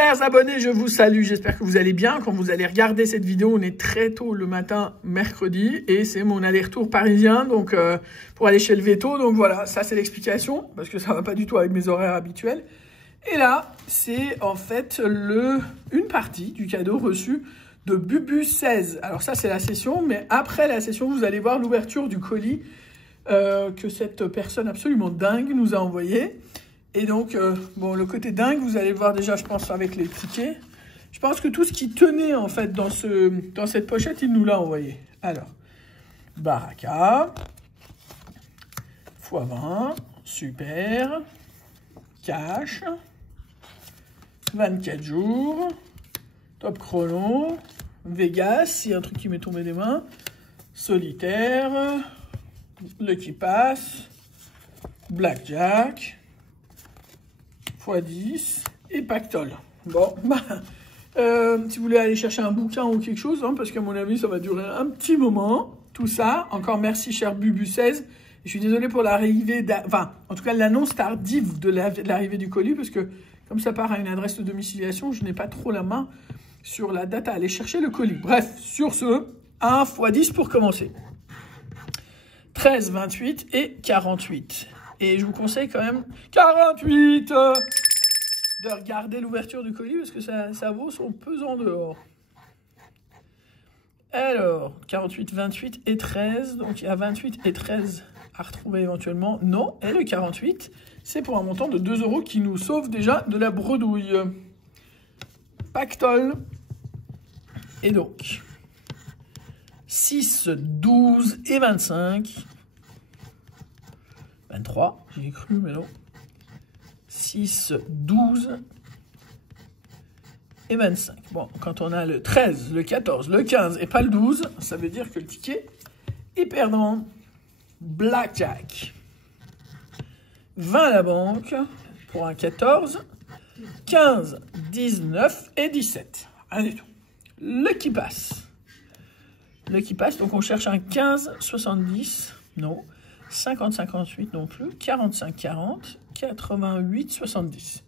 Chers abonnés, je vous salue, j'espère que vous allez bien. Quand vous allez regarder cette vidéo, on est très tôt le matin, mercredi, et c'est mon aller-retour parisien, donc pour aller chez le Veto. Donc voilà, ça c'est l'explication, parce que ça va pas du tout avec mes horaires habituels. Et là, c'est en fait une partie du cadeau reçu de Bubu 16. Alors ça c'est la session, mais après la session, vous allez voir l'ouverture du colis que cette personne absolument dingue nous a envoyé. Et donc, bon, le côté dingue, vous allez le voir déjà, je pense, avec les tickets. Je pense que tout ce qui tenait, en fait, dans cette pochette, il nous l'a envoyé. Alors, Baraka, x20, super, cash, 24 jours, top chrono, Vegas, s'il y a un truc qui m'est tombé des mains, solitaire, Lucky Pass, Blackjack, x10 et Pactole. Bon, si vous voulez aller chercher un bouquin ou quelque chose, hein, parce qu'à mon avis, ça va durer un petit moment, tout ça. Encore merci, cher Bubu 16. Je suis désolé pour l'arrivée, enfin, en tout cas, l'annonce tardive de l'arrivée du colis, parce que comme ça part à une adresse de domiciliation, je n'ai pas trop la main sur la date à aller chercher le colis. Bref, sur ce, 1 x10 pour commencer. 13, 28 et 48. Et je vous conseille quand même 48 de regarder l'ouverture du colis parce que ça vaut son pesant dehors. Alors, 48, 28 et 13. Donc, il y a 28 et 13 à retrouver éventuellement. Non, et le 48, c'est pour un montant de 2 € qui nous sauve déjà de la bredouille. Pactole. Et donc, 6, 12 et 25. 23, j'y ai cru, mais non. 6, 12 et 25. Bon, quand on a le 13, le 14, le 15 et pas le 12, ça veut dire que le ticket est perdant. Blackjack. 20 à la banque pour un 14. 15, 19 et 17. Allez, tout. Lucky Pass. Lucky Pass, donc on cherche un 15, 70. Non. 50, 58 non plus, 45, 40, 88, 70.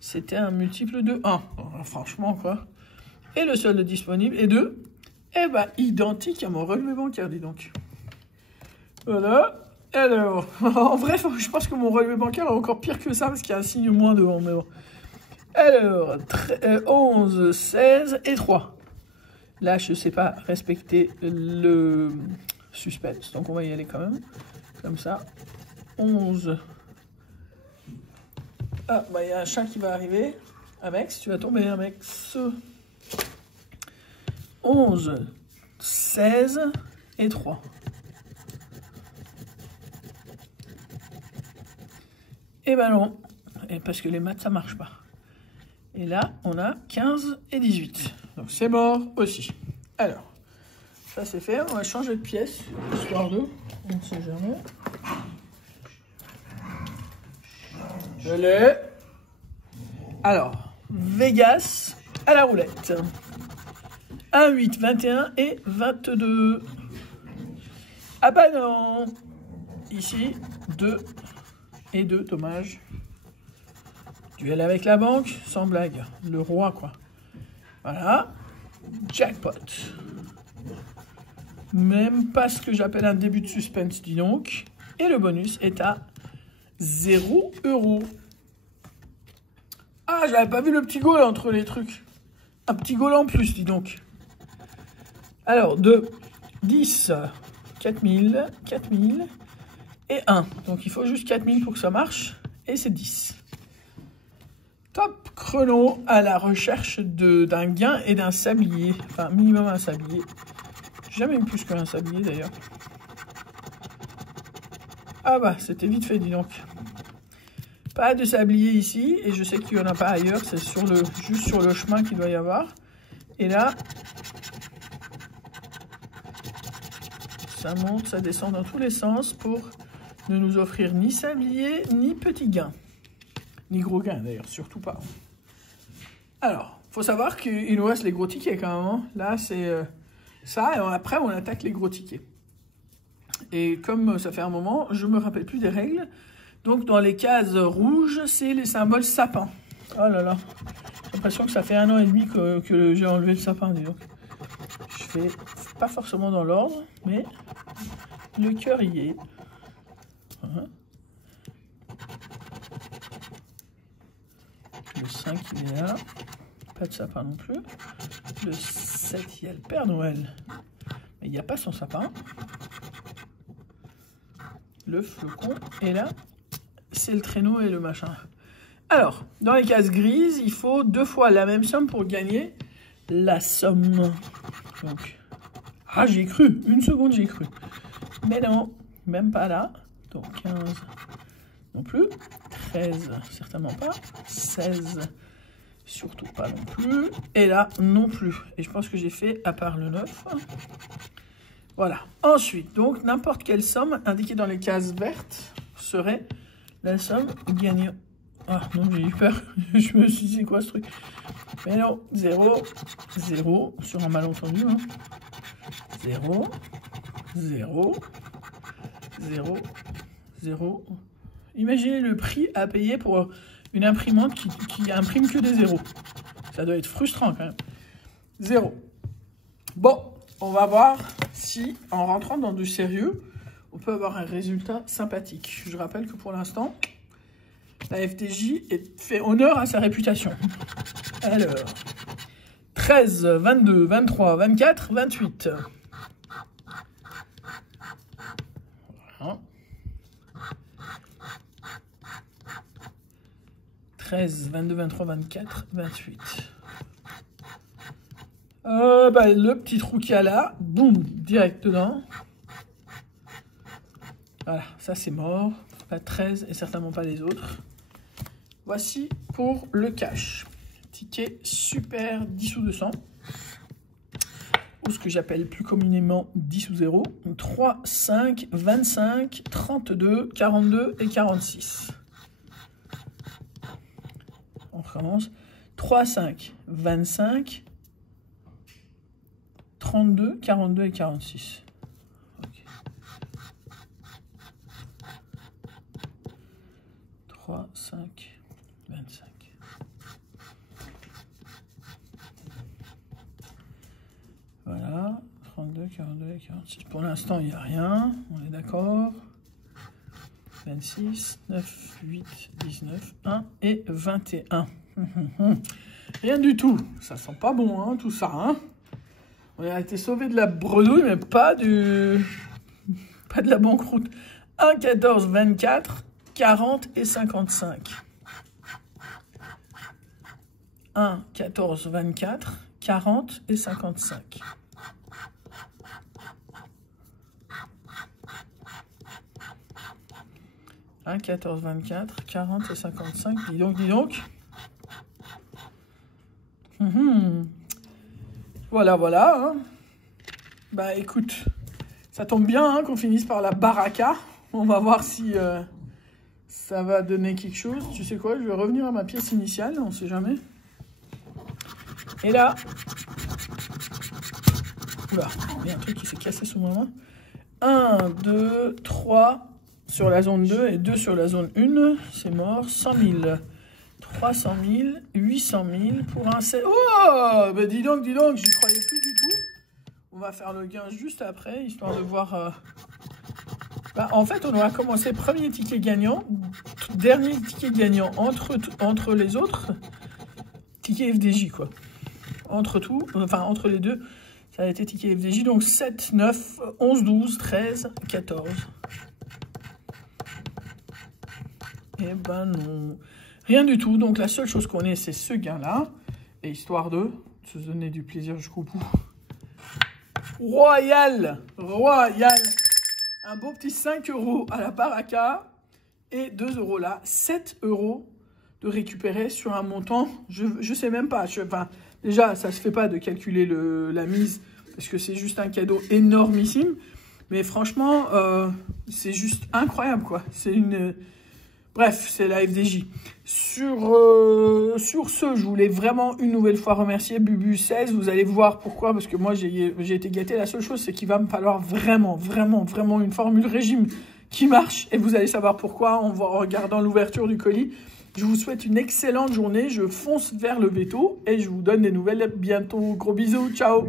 C'était un multiple de 1. Alors, franchement, quoi. Et le solde disponible est de, eh ben, identique à mon relevé bancaire, dis donc. Voilà. Alors, en vrai, je pense que mon relevé bancaire est encore pire que ça, parce qu'il y a un signe moins devant, mais bon. Alors, 11, 16 et 3. Là, je ne sais pas respecter le suspense, donc on va y aller quand même. Comme ça, 11. Ah, bah il y a un chat qui va arriver. Amex, tu vas tomber, Amex. 11, 16 et 3. Et ben non, et parce que les maths, ça marche pas. Et là, on a 15 et 18. Donc c'est mort aussi. Alors, ça c'est fait. On va changer de pièce, histoire de... On ne sait jamais. Je l'ai. Alors, Vegas à la roulette. 1, 8, 21 et 22. Ah bah non. Ici, 2 et 2, dommage. Duel avec la banque, sans blague. Le roi, quoi. Voilà. Jackpot. Même pas ce que j'appelle un début de suspense, dis donc. Et le bonus est à 0 €. Ah, j'avais pas vu le petit goal entre les trucs. Un petit goal en plus, dis donc. Alors, 2, 10, 4000, 4000 et 1. Donc, il faut juste 4000 pour que ça marche. Et c'est 10. Top chrono à la recherche d'un gain et d'un sablier. Enfin, minimum un sablier. Jamais eu plus qu'un sablier d'ailleurs. Ah bah, c'était vite fait, dis donc. Pas de sablier ici, et je sais qu'il n'y en a pas ailleurs, c'est juste sur le chemin qu'il doit y avoir. Et là, ça monte, ça descend dans tous les sens pour ne nous offrir ni sablier, ni petit gain. Ni gros gain d'ailleurs, surtout pas. Alors, faut savoir qu'il nous reste les gros tickets quand même. Hein. Là, c'est... ça, et après, on attaque les gros tickets. Et comme ça fait un moment, je ne me rappelle plus des règles. Donc, dans les cases rouges, c'est les symboles sapin. Oh là là. J'ai l'impression que ça fait 1 an et demi que j'ai enlevé le sapin, dis donc. Je fais pas forcément dans l'ordre, mais le cœur y est. Voilà. Le 5, il est là. Pas de sapin non plus. Le 7, il y a le Père Noël. Mais il n'y a pas son sapin. Le flocon. Et là, c'est le traîneau et le machin. Alors, dans les cases grises, il faut 2 fois la même somme pour gagner la somme. Donc, ah, j'y ai cru. Une seconde, j'y ai cru. Mais non, même pas là. Donc, 15 non plus. 13, certainement pas. 16, surtout pas non plus. Et là, non plus. Et je pense que j'ai fait à part le 9. Voilà. Ensuite, donc, n'importe quelle somme indiquée dans les cases vertes serait la somme gagnée. Ah non, j'ai eu peur. Je me suis dit, c'est quoi ce truc? Mais non, 0, 0, sur un malentendu. Hein. 0, 0, 0, 0. Imaginez le prix à payer pour une imprimante qui imprime que des zéros. Ça doit être frustrant quand même. 0. Bon, on va voir si, en rentrant dans du sérieux, on peut avoir un résultat sympathique. Je rappelle que pour l'instant, la FDJ fait honneur à sa réputation. Alors, 13, 22, 23, 24, 28. Voilà. 13, 22, 23, 24, 28. Le petit trou qu'il y a là, boum, direct dedans. Voilà, ça c'est mort. Pas 13 et certainement pas les autres. Voici pour le cash. Ticket super 10 sous 200. Ou ce que j'appelle plus communément 10 sous 0. 3, 5, 25, 32, 42 et 46. On recommence. 3, 5, 25, 32, 42 et 46. Okay. 3, 5, 25. Voilà. 32, 42 et 46. Pour l'instant, il n'y a rien. On est d'accord. 26, 9, 8, 19, 1 et 21. Rien du tout. Ça sent pas bon, hein, tout ça. Hein. On a été sauvé de la bredouille, mais pas de la banqueroute. 1, 14, 24, 40 et 55. 1, 14, 24, 40 et 55. « 1, 14, 24, 40 et 55. » Dis donc, dis donc. Voilà, voilà. Hein. Bah, écoute, ça tombe bien hein, qu'on finisse par la baraka. On va voir si ça va donner quelque chose. Tu sais quoi, je vais revenir à ma pièce initiale, on sait jamais. Et là... Oula, il y a un truc qui s'est cassé sous ma main. 1, 2, 3... sur la zone 2 et 2 sur la zone 1, c'est mort. 100 000, 300 000, 800 000 pour un... Oh, bah dis donc, j'y croyais plus du tout. On va faire le gain juste après, histoire de voir... Bah, en fait, on aura commencé premier ticket gagnant, dernier ticket gagnant entre les autres. Ticket FDJ, quoi. Entre les deux, ça a été ticket FDJ. Donc 7, 9, 11, 12, 13, 14... Eh ben non, rien du tout. Donc la seule chose qu'on ait, c'est ce gain-là. Et histoire de se donner du plaisir jusqu'au bout. Royal. Un beau petit 5 € à la baraka. Et 2 € là. 7 € de récupérer sur un montant. Je sais même pas. Déjà, ça se fait pas de calculer la mise. Parce que c'est juste un cadeau énormissime. Mais franchement, c'est juste incroyable, quoi. C'est une... Bref, c'est la FDJ. Sur ce, je voulais vraiment une nouvelle fois remercier Bubu16. Vous allez voir pourquoi, parce que moi, j'ai été gâté. La seule chose, c'est qu'il va me falloir vraiment une formule régime qui marche. Et vous allez savoir pourquoi en regardant l'ouverture du colis. Je vous souhaite une excellente journée. Je fonce vers le veto et je vous donne des nouvelles bientôt. Gros bisous, ciao.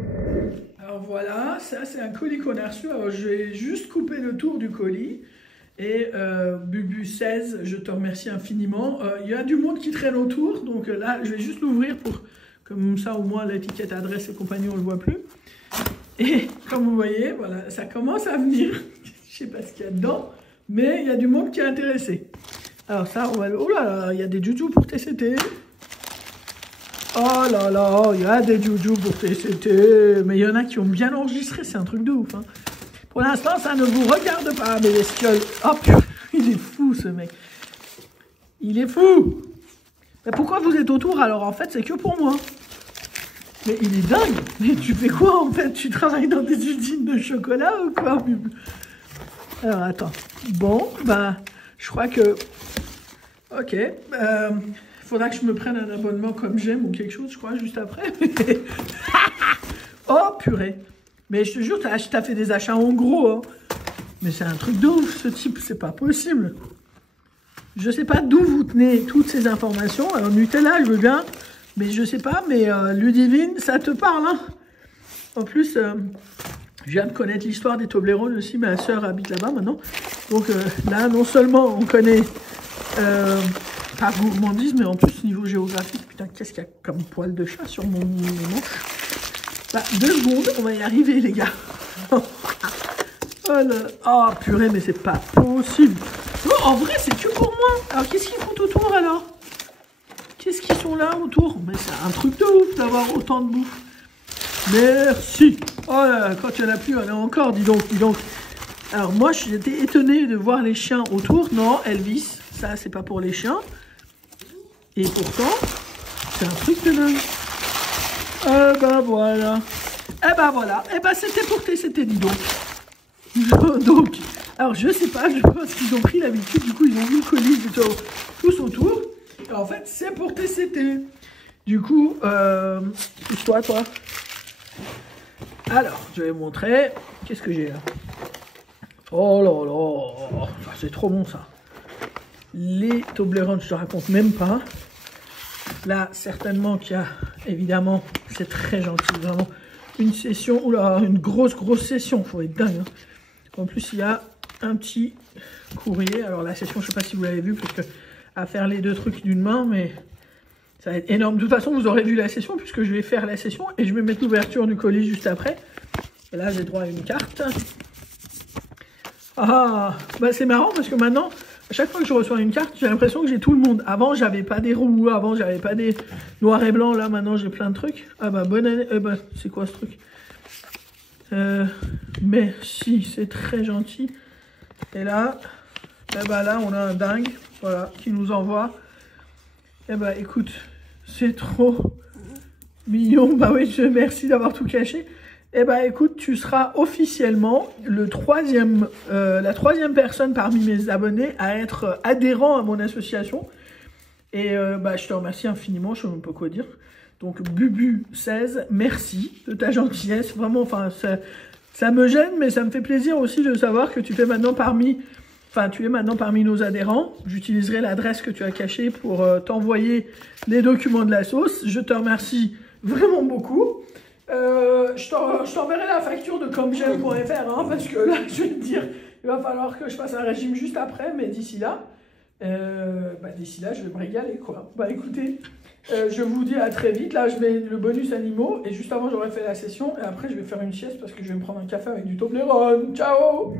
Alors voilà, ça c'est un colis qu'on a reçu. Alors je vais juste couper le tour du colis. Et Bubu 16, je te remercie infiniment. Il y a du monde qui traîne autour, donc là je vais juste l'ouvrir pour comme ça au moins l'étiquette adresse et compagnie on le voit plus. Et comme vous voyez, voilà, ça commence à venir. Je sais pas ce qu'il y a dedans, mais il y a du monde qui est intéressé. Alors ça, on va... Oh là là, il y a des joujou pour TCT. Oh là là, il y a des joujou pour TCT. Mais il y en a qui ont bien enregistré, c'est un truc de ouf. Hein. Pour l'instant, ça ne vous regarde pas, mes bestioles. Oh putain, il est fou ce mec. Il est fou. Mais pourquoi vous êtes autour alors? En fait, c'est que pour moi. Mais il est dingue. Mais tu fais quoi en fait? Tu travailles dans des usines de chocolat ou quoi? Alors attends. Bon, bah, je crois que... Ok. Faudra que je me prenne un abonnement comme j'aime ou quelque chose, je crois, juste après. Oh purée. Mais je te jure, t'as fait des achats en gros. Hein. Mais c'est un truc de ouf, ce type. C'est pas possible. Je sais pas d'où vous tenez toutes ces informations. Alors, Nutella, je veux bien. Mais je sais pas. Mais Ludivine, ça te parle. Hein. En plus, je viens de connaître l'histoire des Toblerones aussi. Ma soeur habite là-bas maintenant. Donc là, non seulement on connaît pas gourmandise, mais en plus, niveau géographique, putain, qu'est-ce qu'il y a comme poil de chat sur mon manche? Bah, 2 secondes, on va y arriver, les gars. Oh, oh purée, mais c'est pas possible. Oh, en vrai, c'est que pour moi. Alors, qu'est-ce qu'ils font autour, alors? Qu'est-ce qu'ils sont là, autour? Mais c'est un truc de ouf d'avoir autant de bouffe. Merci. Oh là là, quand il n'y en a plus, il y en a encore, dis donc, dis donc. Alors, moi, j'étais étonné de voir les chiens autour. Non, Elvis, ça, c'est pas pour les chiens. Et pourtant, c'est un truc de dingue. Eh ben voilà. Eh ben voilà. Eh ben c'était pour TCT, dis donc. Donc, alors je sais pas, je pense qu'ils ont pris l'habitude, du coup ils ont mis le colis tous autour. Et en fait, c'est pour TCT. Du coup, pousse-toi, toi. Alors, je vais vous montrer. Qu'est-ce que j'ai là? Oh là là. C'est trop bon ça. Les Toblerones, je te raconte même pas. Là, certainement qu'il y a, évidemment, c'est très gentil, vraiment, une session, oula, une grosse session, faut être dingue. Hein. En plus, il y a un petit courrier. Alors, la session, je sais pas si vous l'avez vu, parce que à faire les 2 trucs d'une main, mais ça va être énorme. De toute façon, vous aurez vu la session, puisque je vais faire la session, et je vais mettre l'ouverture du colis juste après. Et là, j'ai droit à une carte. Ah, bah c'est marrant, parce que maintenant... À chaque fois que je reçois une carte, j'ai l'impression que j'ai tout le monde. Avant, j'avais pas des roues, avant, j'avais pas des noirs et blancs. Là, maintenant, j'ai plein de trucs. Ah bah, bonne année. Bah, c'est quoi ce truc? Merci, c'est très gentil. Et là, bah là, on a un dingue, voilà, qui nous envoie. Eh bah, écoute, c'est trop mignon. Bah oui, merci d'avoir tout caché. Eh ben, écoute, tu seras officiellement la troisième personne parmi mes abonnés à être adhérent à mon association. Et bah, je te remercie infiniment, je ne sais même pas quoi dire. Donc, Bubu 16, merci de ta gentillesse. Vraiment, enfin, ça me gêne, mais ça me fait plaisir aussi de savoir que tu fais maintenant tu es maintenant parmi nos adhérents. J'utiliserai l'adresse que tu as cachée pour t'envoyer les documents de la sauce. Je te remercie vraiment beaucoup. Je t'enverrai la facture de comgem.fr, hein, parce que là, je vais te dire, il va falloir que je fasse un régime juste après, mais d'ici là, je vais me régaler, quoi. Bah écoutez, je vous dis à très vite. Là, je mets le bonus animaux, et juste avant, j'aurai fait la session, et après, je vais faire une sieste, parce que je vais me prendre un café avec du Toblerone. Ciao!